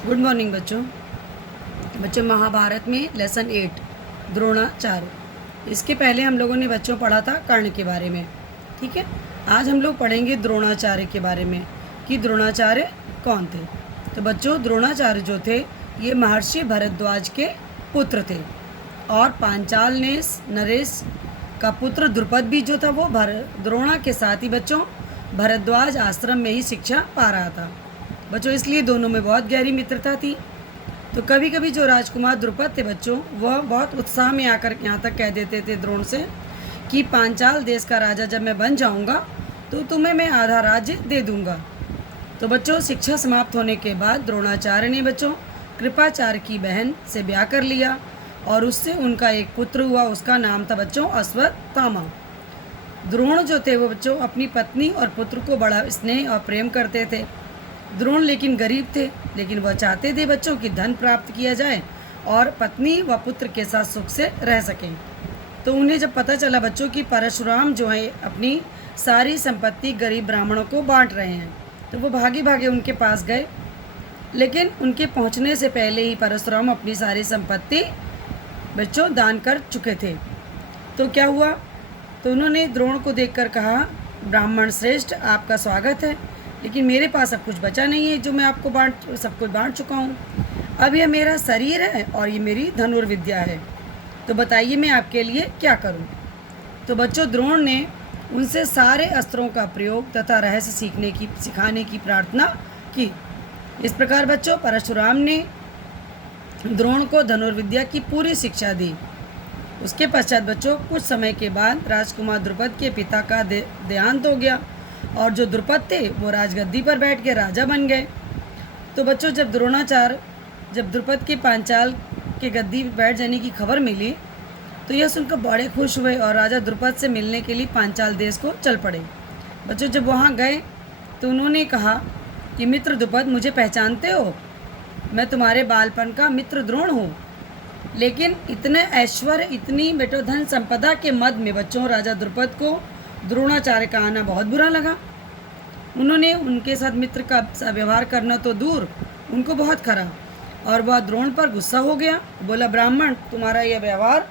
Good morning बच्चों। महाभारत में lesson 8 Dronacharya. इसके पहले हम लोगों ने बच्चों पढ़ा था कर्ण के बारे में। ठीक है, आज हम लोग पढ़ेंगे द्रोणाचार्य के बारे में कि द्रोणाचार्य कौन थे। तो बच्चों, द्रोणाचार्य जो थे ये महर्षि भरद्वाज के पुत्र थे और पांचाल नरेश का पुत्र द्रुपद भी जो था वो द्रोणा के साथ ही बच्चों भरद्वाज आश्रम में ही शिक्षा पा रहा था बच्चों, इसलिए दोनों में बहुत गहरी मित्रता थी। तो कभी कभी जो राजकुमार द्रुपद थे बच्चों, वह बहुत उत्साह में आकर यहाँ तक कह देते थे द्रोण से कि पांचाल देश का राजा जब मैं बन जाऊँगा तो तुम्हें मैं आधा राज्य दे दूँगा। तो बच्चों, शिक्षा समाप्त होने के बाद द्रोणाचार्य ने बच्चों कृपाचार्य की बहन से ब्याह कर लिया और उससे उनका एक पुत्र हुआ। उसका नाम था बच्चों अश्वत्थामा। द्रोण जो थे वो बच्चों अपनी पत्नी और पुत्र को बड़ा स्नेह और प्रेम करते थे। द्रोण लेकिन गरीब थे, लेकिन वह चाहते थे बच्चों कि धन प्राप्त किया जाए और पत्नी व पुत्र के साथ सुख से रह सकें। तो उन्हें जब पता चला बच्चों कि परशुराम जो है अपनी सारी संपत्ति गरीब ब्राह्मणों को बांट रहे हैं, तो वो भागे भागे उनके पास गए। लेकिन उनके पहुंचने से पहले ही परशुराम अपनी सारी संपत्ति बच्चों दान कर चुके थे। तो क्या हुआ, तो उन्होंने द्रोण को देखकर कहा, ब्राह्मण श्रेष्ठ, आपका स्वागत है, लेकिन मेरे पास अब कुछ बचा नहीं है जो मैं आपको सब कुछ बांट चुका हूँ। अब यह मेरा शरीर है और ये मेरी धनुर्विद्या है, तो बताइए मैं आपके लिए क्या करूँ। तो बच्चों, द्रोण ने उनसे सारे अस्त्रों का प्रयोग तथा रहस्य सिखाने की प्रार्थना की। इस प्रकार बच्चों परशुराम ने द्रोण को धनुर्विद्या की पूरी शिक्षा दी। उसके पश्चात बच्चों कुछ समय के बाद राजकुमार द्रुपद के पिता का देहांत हो गया और जो द्रुपद थे वो राजगद्दी पर बैठ के राजा बन गए। तो बच्चों, जब द्रुपद के पांचाल के गद्दी पर बैठ जाने की खबर मिली तो यह सुनकर बड़े खुश हुए और राजा द्रुपद से मिलने के लिए पांचाल देश को चल पड़े। बच्चों, जब वहाँ गए तो उन्होंने कहा कि मित्र द्रुपद, मुझे पहचानते हो? मैं तुम्हारे बालपन का मित्र द्रोण हूँ। लेकिन इतने ऐश्वर्य, इतनी बेटो धन संपदा के मद में बच्चों राजा द्रुपद को द्रोणाचार्य का आना बहुत बुरा लगा। उन्होंने उनके साथ मित्र का व्यवहार करना तो दूर, उनको बहुत खरा, और वह द्रोण पर गुस्सा हो गया। बोला, ब्राह्मण, तुम्हारा यह व्यवहार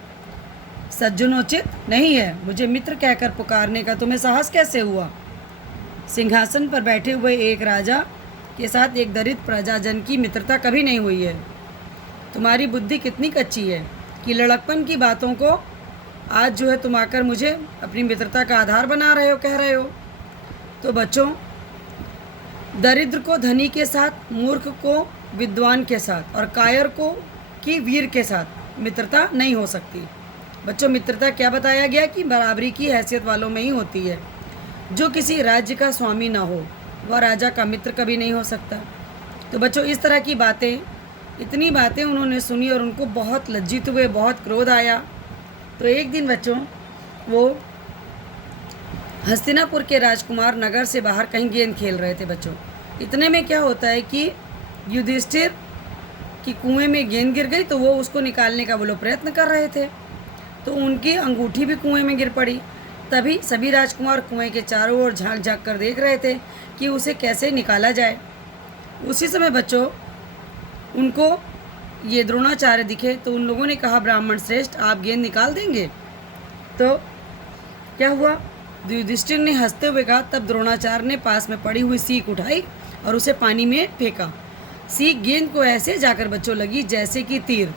सज्जनोचित नहीं है। मुझे मित्र कहकर पुकारने का तुम्हें साहस कैसे हुआ? सिंहासन पर बैठे हुए एक राजा के साथ एक दरिद्र प्रजाजन की मित्रता कभी नहीं हुई है। तुम्हारी बुद्धि कितनी कच्ची है कि लड़कपन की बातों को आज जो है तुम आकर मुझे अपनी मित्रता का आधार बना रहे हो, कह रहे हो। तो बच्चों, दरिद्र को धनी के साथ, मूर्ख को विद्वान के साथ और कायर को की वीर के साथ मित्रता नहीं हो सकती। बच्चों, मित्रता क्या बताया गया कि बराबरी की हैसियत वालों में ही होती है। जो किसी राज्य का स्वामी ना हो वह राजा का मित्र कभी नहीं हो सकता। तो बच्चों, इस तरह की बातें, इतनी बातें उन्होंने सुनी और उनको बहुत लज्जित हुए, बहुत क्रोध आया। तो एक दिन बच्चों वो हस्तिनापुर के राजकुमार नगर से बाहर कहीं गेंद खेल रहे थे। बच्चों, इतने में क्या होता है कि युधिष्ठिर की कुएं में गेंद गिर गई, तो वो उसको निकालने का वो लोग प्रयत्न कर रहे थे, तो उनकी अंगूठी भी कुएं में गिर पड़ी। तभी सभी राजकुमार कुएं के चारों ओर झांक झांक कर देख रहे थे कि उसे कैसे निकाला जाए। उसी समय बच्चों उनको ये द्रोणाचार्य दिखे, तो उन लोगों ने कहा, ब्राह्मण श्रेष्ठ, आप गेंद निकाल देंगे? तो क्या हुआ, युधिष्ठिर ने हंसते हुए कहा। तब द्रोणाचार्य ने पास में पड़ी हुई सीख उठाई और उसे पानी में फेंका। सीख गेंद को ऐसे जाकर बच्चों लगी जैसे कि तीर।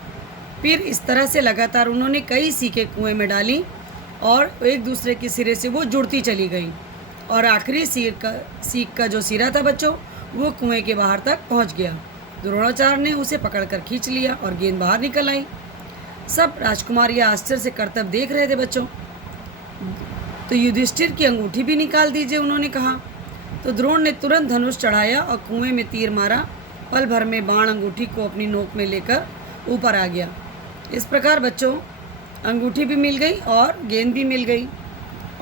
फिर इस तरह से लगातार उन्होंने कई सीखें कुएं में डाली और एक दूसरे के सिरे से वो जुड़ती चली गई और आखिरी सीख का जो सिरा था बच्चों वो कुएं के बाहर तक पहुंच गया। द्रोणाचार्य ने उसे पकड़कर खींच लिया और गेंद बाहर निकल आई। सब राजकुमार यह आश्चर्य से करतब देख रहे थे बच्चों। तो युधिष्ठिर की अंगूठी भी निकाल दीजिए, उन्होंने कहा। तो द्रोण ने तुरंत धनुष चढ़ाया और कुएं में तीर मारा। पल भर में बाण अंगूठी को अपनी नोक में लेकर ऊपर आ गया। इस प्रकार बच्चों अंगूठी भी मिल गई और गेंद भी मिल गई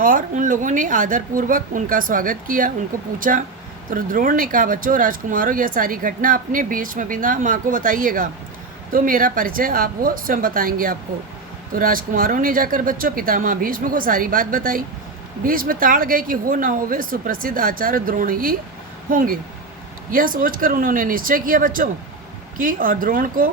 और उन लोगों ने आदरपूर्वक उनका स्वागत किया, उनको पूछा। तो द्रोण ने कहा, बच्चों राजकुमारों, यह सारी घटना अपने भीष्म पितामह को बताइएगा, तो मेरा परिचय आप वो स्वयं बताएंगे आपको। तो राजकुमारों ने जाकर बच्चों पितामह भीष्म को सारी बात बताई। भीष्म ताड़ गए कि हो न हो वे सुप्रसिद्ध आचार्य द्रोण ही होंगे। यह सोचकर उन्होंने निश्चय किया बच्चों कि और द्रोण को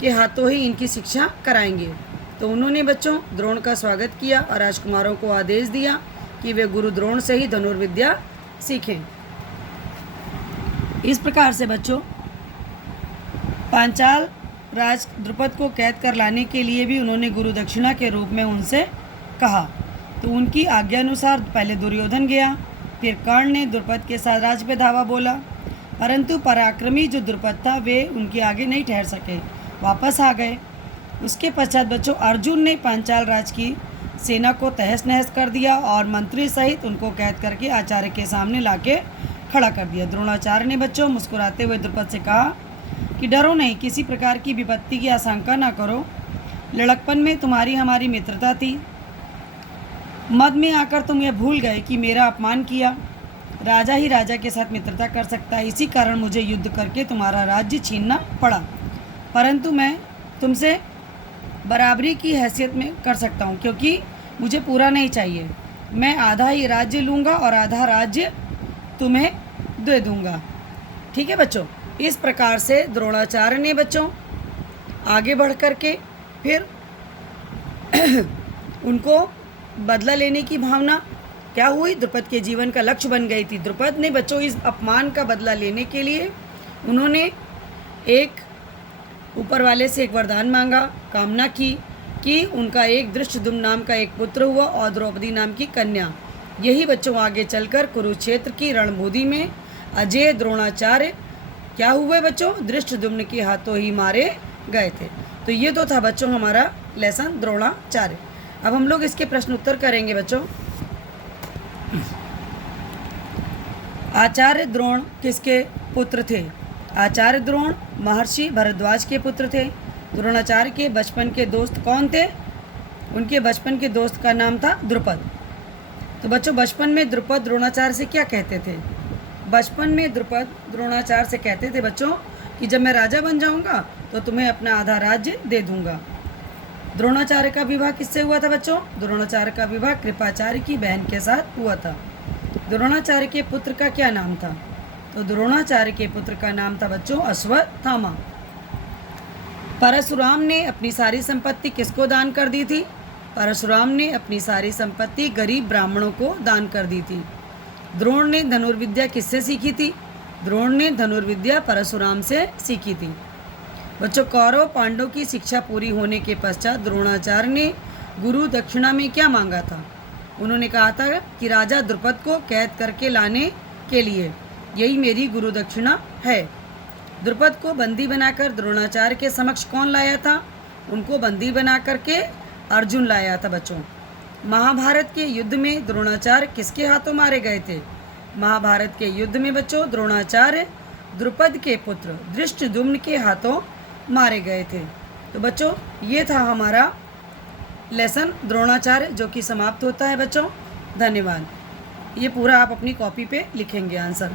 के हाथों ही इनकी शिक्षा कराएंगे। तो उन्होंने बच्चों द्रोण का स्वागत किया और राजकुमारों को आदेश दिया कि वे गुरु द्रोण से ही धनुर्विद्या सीखें। इस प्रकार से बच्चों पांचाल राज द्रुपद को कैद कर लाने के लिए भी उन्होंने गुरु दक्षिणा के रूप में उनसे कहा। तो उनकी आज्ञा अनुसार पहले दुर्योधन गया, फिर कर्ण ने द्रुपद के साथ राज पे धावा बोला, परंतु पराक्रमी जो द्रुपद था वे उनके आगे नहीं ठहर सके, वापस आ गए। उसके पश्चात बच्चों अर्जुन ने पांचाल राज की सेना को तहस नहस कर दिया और मंत्री सहित उनको कैद करके आचार्य के सामने लाके खड़ा कर दिया। द्रोणाचार्य ने बच्चों मुस्कुराते हुए द्रुपद से कहा कि डरो नहीं, किसी प्रकार की विपत्ति की आशंका ना करो। लड़कपन में तुम्हारी हमारी मित्रता थी, मद में आकर तुम यह भूल गए कि मेरा अपमान किया। राजा ही राजा के साथ मित्रता कर सकता है, इसी कारण मुझे युद्ध करके तुम्हारा राज्य छीनना पड़ा, परंतु मैं तुमसे बराबरी की हैसियत में कर सकता हूँ, क्योंकि मुझे पूरा नहीं चाहिए। मैं आधा ही राज्य लूँगा और आधा राज्य तुम्हें दे दूँगा। ठीक है बच्चों, इस प्रकार से द्रोणाचार्य ने बच्चों आगे बढ़ कर के फिर उनको बदला लेने की भावना क्या हुई, द्रुपद के जीवन का लक्ष्य बन गई थी। द्रुपद ने बच्चों इस अपमान का बदला लेने के लिए उन्होंने एक ऊपर वाले से एक वरदान मांगा, कामना की कि उनका एक धृष्टद्युम्न नाम का एक पुत्र हुआ और द्रौपदी नाम की कन्या। यही बच्चों आगे चलकर कुरुक्षेत्र की रणभूमि में अजय द्रोणाचार्य क्या हुए बच्चों, धृष्टद्युम्न के हाथों ही मारे गए थे। तो ये तो था बच्चों हमारा लेसन द्रोणाचार्य। अब हम लोग इसके प्रश्न उत्तर करेंगे बच्चों। आचार्य द्रोण किसके पुत्र थे? आचार्य द्रोण महर्षि भरद्वाज के पुत्र थे। द्रोणाचार्य के बचपन के दोस्त कौन थे? उनके बचपन के दोस्त का नाम था द्रुपद। तो बच्चों बचपन में द्रुपद द्रोणाचार्य से क्या कहते थे? बचपन में द्रुपद द्रोणाचार्य से कहते थे बच्चों कि जब मैं राजा बन जाऊंगा तो तुम्हें अपना आधा राज्य दे दूंगा। द्रोणाचार्य का विवाह किससे हुआ था बच्चों? द्रोणाचार्य का विवाह कृपाचार्य की बहन के साथ हुआ था। द्रोणाचार्य के पुत्र का क्या नाम था? तो द्रोणाचार्य के पुत्र का नाम था बच्चों अश्वत्थामा। परशुराम ने अपनी सारी संपत्ति किसको दान कर दी थी? परशुराम ने अपनी सारी संपत्ति गरीब ब्राह्मणों को दान कर दी थी। द्रोण ने धनुर्विद्या किससे सीखी थी? द्रोण ने धनुर्विद्या परशुराम से सीखी थी। बच्चों कौरव पांडव की शिक्षा पूरी होने के पश्चात द्रोणाचार्य ने गुरु दक्षिणा में क्या मांगा था? उन्होंने कहा था कि राजा द्रुपद को कैद करके लाने के लिए यही मेरी गुरु दक्षिणा है। द्रुपद को बंदी बनाकर द्रोणाचार्य के समक्ष कौन लाया था? उनको बंदी बना करके अर्जुन लाया था बच्चों। महाभारत के युद्ध में द्रोणाचार्य किसके हाथों मारे गए थे? महाभारत के युद्ध में बच्चों द्रोणाचार्य द्रुपद के पुत्र धृष्टद्युम्न के हाथों मारे गए थे। तो बच्चों ये था हमारा लेसन द्रोणाचार्य जो कि समाप्त होता है बच्चों। धन्यवाद। ये पूरा आप अपनी कॉपी पे लिखेंगे आंसर।